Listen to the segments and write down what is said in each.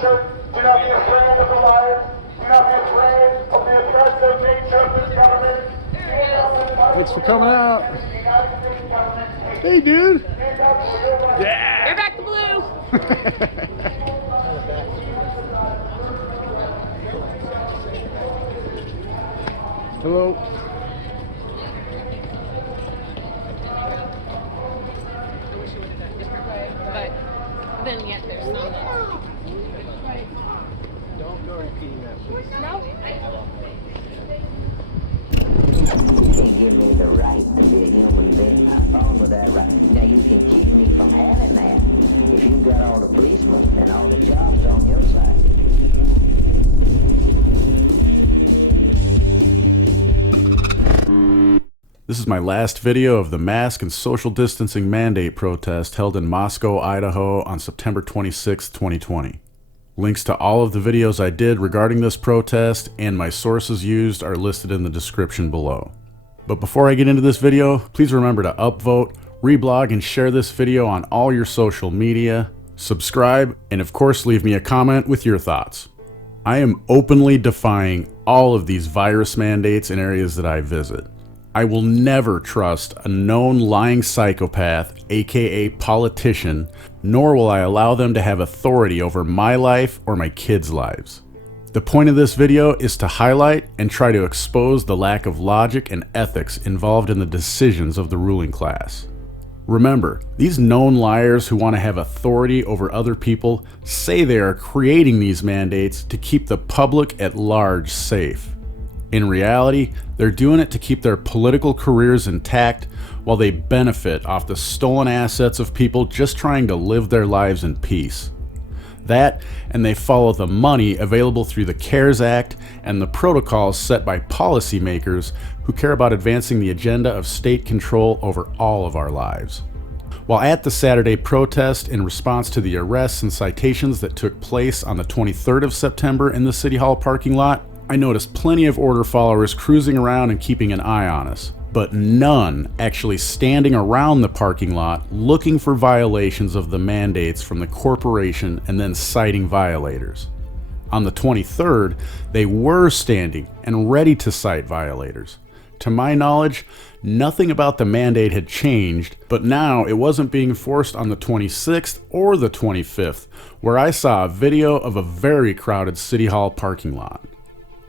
shirt. Do not be afraid of the lions. Do not be afraid of the oppressive nature of this government. Thanks for coming out. Hey, dude. Yeah. You're back to blue. Hello. But then yet there's some that... Don't go repeating that, please. No. You can't give me the right to be a human being. I'm wrong with that right. Now you can keep me from having that if you've got all the policemen and all the jobs on your side. This is my last video of the mask and social distancing mandate protest held in Moscow, Idaho on September 26, 2020. Links to all of the videos I did regarding this protest and my sources used are listed in the description below. But before I get into this video, please remember to upvote, reblog, and share this video on all your social media, subscribe, and of course leave me a comment with your thoughts. I am openly defying all of these virus mandates in areas that I visit. I will never trust a known lying psychopath, aka politician, nor will I allow them to have authority over my life or my kids' lives. The point of this video is to highlight and try to expose the lack of logic and ethics involved in the decisions of the ruling class. Remember, these known liars who want to have authority over other people say they are creating these mandates to keep the public at large safe. In reality, they're doing it to keep their political careers intact while they benefit off the stolen assets of people just trying to live their lives in peace. That, and they follow the money available through the CARES Act and the protocols set by policymakers who care about advancing the agenda of state control over all of our lives. While at the Saturday protest in response to the arrests and citations that took place on the 23rd of September in the City Hall parking lot, I noticed plenty of order followers cruising around and keeping an eye on us, but none actually standing around the parking lot looking for violations of the mandates from the corporation and then citing violators. On the 23rd, they were standing and ready to cite violators. To my knowledge, nothing about the mandate had changed, but now it wasn't being enforced on the 26th or the 25th, where I saw a video of a very crowded City Hall parking lot.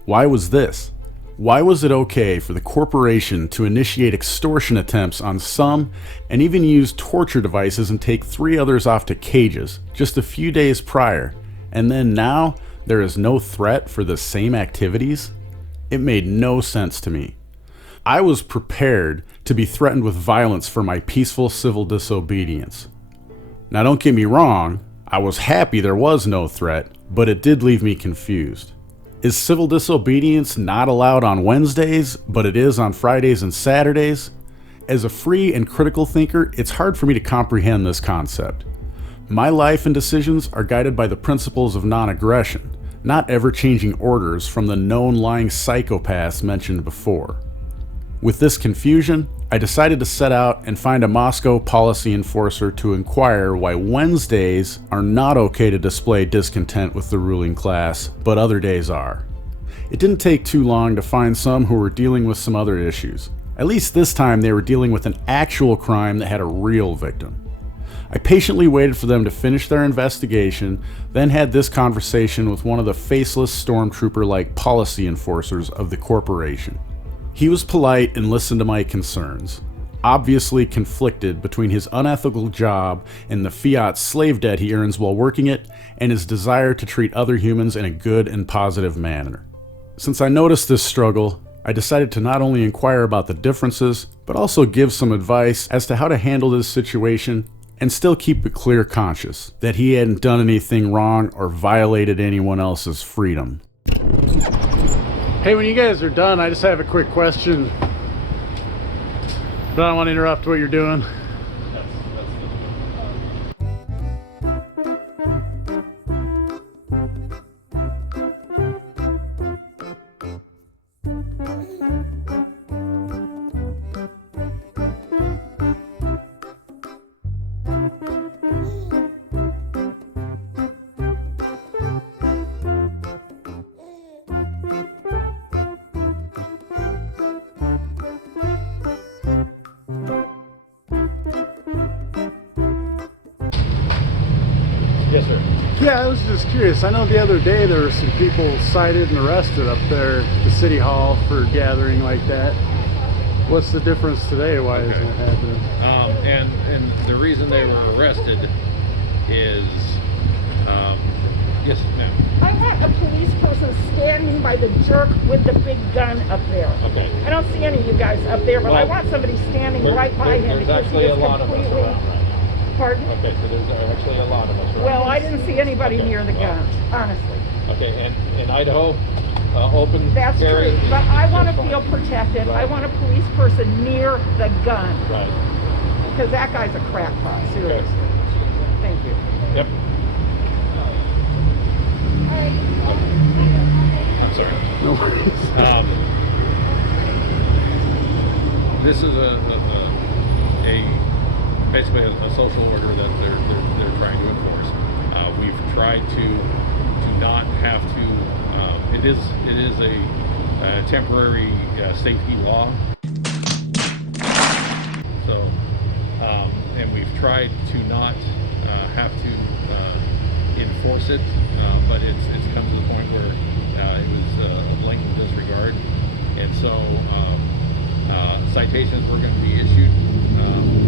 Why was this? Why was it okay for the corporation to initiate extortion attempts on some and even use torture devices and take 3 others off to cages just a few days prior, and then now there is no threat for the same activities? It made no sense to me. I was prepared to be threatened with violence for my peaceful civil disobedience. Now don't get me wrong, I was happy there was no threat, but it did leave me confused. Is civil disobedience not allowed on Wednesdays, but it is on Fridays and Saturdays? As a free and critical thinker, it's hard for me to comprehend this concept. My life and decisions are guided by the principles of non-aggression, not ever-changing orders from the known lying psychopaths mentioned before. With this confusion, I decided to set out and find a Moscow policy enforcer to inquire why Wednesdays are not okay to display discontent with the ruling class, but other days are. It didn't take too long to find some who were dealing with some other issues. At least this time they were dealing with an actual crime that had a real victim. I patiently waited for them to finish their investigation, then had this conversation with one of the faceless stormtrooper-like policy enforcers of the corporation. He was polite and listened to my concerns, obviously conflicted between his unethical job and the fiat slave debt he earns while working it, and his desire to treat other humans in a good and positive manner. Since I noticed this struggle, I decided to not only inquire about the differences, but also give some advice as to how to handle this situation and still keep a clear conscience that he hadn't done anything wrong or violated anyone else's freedom. Hey, when you guys are done, I just have a quick question. But I don't want to interrupt what you're doing. sir. Yeah, I was just curious. I know the other day there were some people cited and arrested up there at the city hall for gathering like that. What's the difference today? Why isn't it happening? And the reason they were arrested is, yes, ma'am. I want a police person standing by the jerk with the big gun up there. Okay. I don't see any of you guys up there, but I Well, want somebody standing right by him. There's because actually he a is lot of us completely- around right now. Pardon? Okay, so there's actually a lot of us around. Well, I didn't see anybody Okay, near the well. guns, honestly. Okay, and in Idaho, open That's carry. true, but I want to is fine. feel protected. I Right. want a police person near the gun, Right. because that guy's a crackpot, seriously. Thank you. Yep. I'm sorry. No worries. This is basically a social order that they're trying to enforce. We've tried to not have to. It is a temporary safety law. So, and we've tried to not have to enforce it, but it's come to the point where it was a blatant disregard, and so citations were going to be issued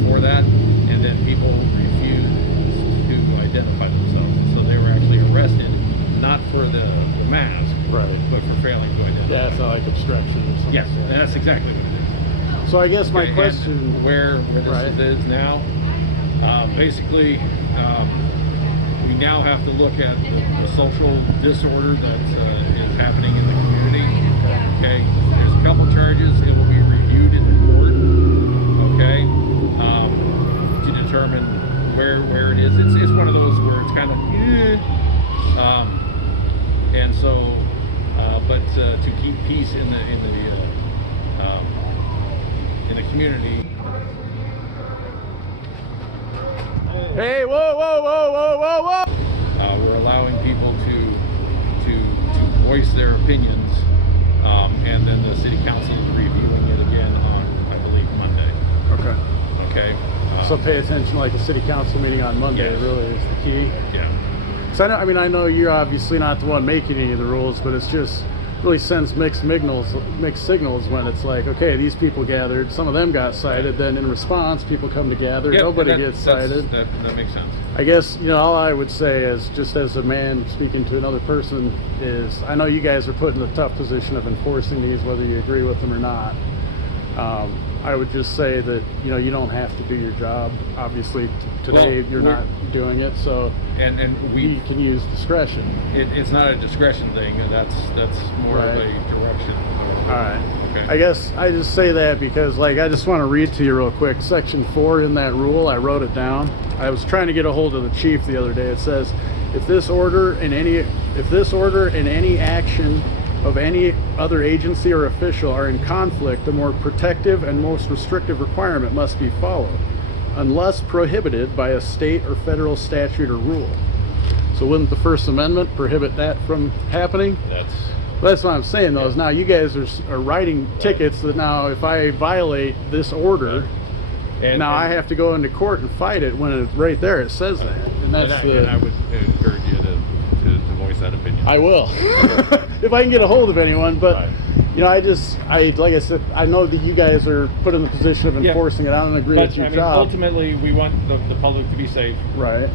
for that, and then people refused to identify themselves, so they were actually arrested, not for the mask, Right. but for failing to identify. Yeah, it's not like obstruction or something. Yes, that's exactly what it is. So I guess my Okay, question, and where this Right. is now, basically, we now have to look at the social disorder that is happening in the community. Okay, there's a couple charges. It will be reviewed in court. Okay, to determine where it is. It's one of those where it's kind of, and so, but to keep peace in the community. hey, whoa, whoa, whoa, whoa, whoa, whoa! We're allowing people to voice their opinions, and then the city council is reviewing it again on, I believe, Monday. Okay. Okay. So pay attention, like a city council meeting on Monday Yes. really is the key. Yeah. So I know you're obviously not the one making any of the rules, but it's just really sends mixed signals when it's like, okay, these people gathered, some of them got cited, then in response, people come together, Yep, nobody that- gets that's- cited. That makes sense. I guess, all I would say is, just as a man speaking to another person, is I know you guys are put in a tough position of enforcing these, whether you agree with them or not. I would just say that, you don't have to do your job. Obviously, today Well, you're not doing it, so And we we, can use discretion. it's not a discretion thing. That's more of Right. a direction. All right. Okay. I guess I just say that because, I just want to read to you real quick. Section 4 in that rule, I wrote it down. I was trying to get a hold of the chief the other day. It says, if this order and any action of any other agency or official are in conflict, the more protective and most restrictive requirement must be followed, unless prohibited by a state or federal statute or rule. So wouldn't the First Amendment prohibit that from happening? That's what I'm saying, though, is now you guys are writing tickets that now if I violate this order, now I have to go into court and fight it when right there it says that. And that's and I would encourage you to voice that opinion. I will. If I can get a hold of anyone, but like I said, I know that you guys are put in the position of enforcing it. I don't agree with your job. Ultimately, we want the public to be safe. Right.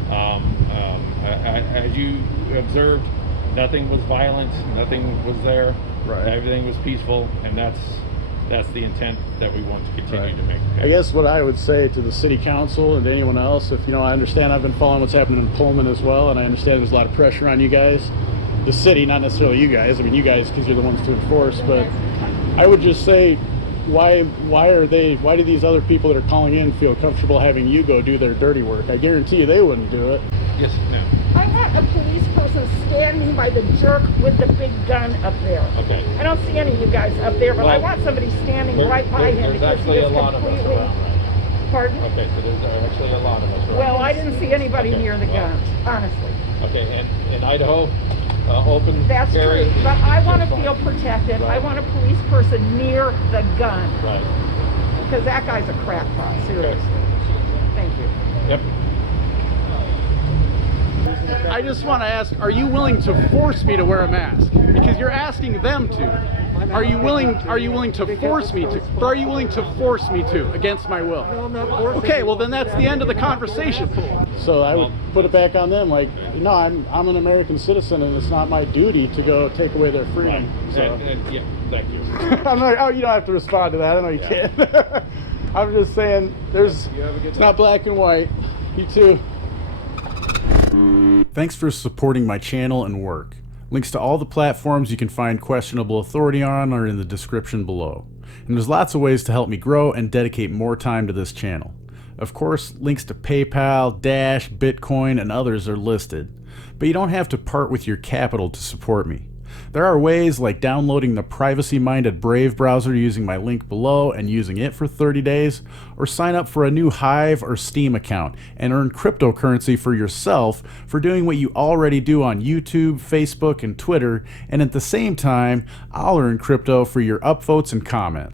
As you observed, nothing was violent, nothing was there. Right. Everything was peaceful, and that's the intent that we want to continue to make. I guess what I would say to the city council and to anyone else, if I understand, I've been following what's happening in Pullman as well, and I understand there's a lot of pressure on you guys, the city, not necessarily you guys. I mean, you guys because you're the ones to enforce, but I would just say, why do these other people that are calling in feel comfortable having you go do their dirty work? I guarantee you they wouldn't do it. Yes, ma'am. I want a police person standing by the jerk with the big gun up there. Okay. I don't see any of you guys up there, but I Well, want somebody standing right by him. There's because actually he a is lot of us completely- around right now. Pardon? Okay, so there's actually a lot of us around. Well, I didn't see anybody Okay, near the well. guns, honestly. Okay, and in Idaho, open That's carry. true, but I want to is fine. feel protected. I Right. want a police person near the gun, Right. because that guy's a crackpot, seriously. Thank you. Yep. I just want to ask, are you willing to force me to wear a mask? Because you're asking them to. Are you willing to force me to? Or are you willing to force me to against my will? No, I'm not forcing Okay, you. well then that's the end of the conversation. So I would put it back on them, like, no, I'm an American citizen and it's not my duty to go take away their freedom. So Yeah, thank you. I'm like, oh, you don't have to respond to that. I know you can't. I'm just saying, it's not black and white. You too. Thanks for supporting my channel and work. Links to all the platforms you can find Questionable Authority on are in the description below. And there's lots of ways to help me grow and dedicate more time to this channel. Of course, links to PayPal, Dash, Bitcoin, and others are listed. But you don't have to part with your capital to support me. There are ways like downloading the privacy-minded Brave browser using my link below and using it for 30 days, or sign up for a new Hive or Steam account and earn cryptocurrency for yourself for doing what you already do on YouTube, Facebook, and Twitter, and at the same time, I'll earn crypto for your upvotes and comments.